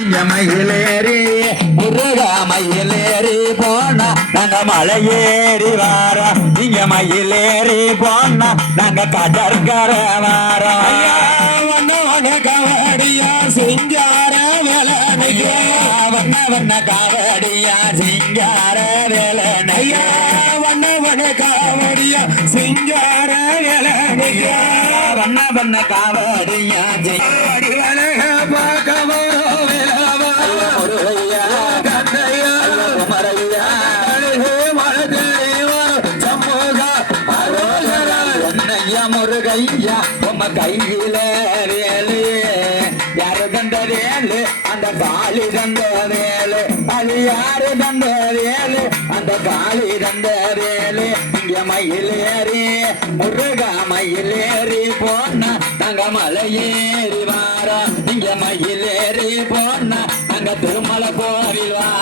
இங்க மயிலேறி முருகா மயிலேறி போனா நாங்க மலை ஏறி வாரோம். இங்க மயிலேறி போனா நாங்க கடற்கர வாரோம். காவடியா சிங்கார வேலனையா வண்ண வண்ண காவடியா சிங்கார வேலனையா வண்ண வண்ண காவடியா சிங்கார வேலனையா வண்ண வண்ண காவடியா சிங்காரி வேலக பார்க்கவோ வேலவா முருகையா கண்ணையா குமரையா அழகே மழதேவா சமூகா அரோகரா என்னையா முருகையா உம்ம கையில வேலு யாரு தந்த வேலு அந்த காளி தந்த வேலு அது யாரு தந்த வேலு அந்த காளி தந்த வேலு இங்க மயிலேறி முருகா மயிலேறி போனா நாங்க மலை ஏறி வாரோம். இங்க மயிலேறி போனா நாங்க திருமலை கோவில் வாரோம்.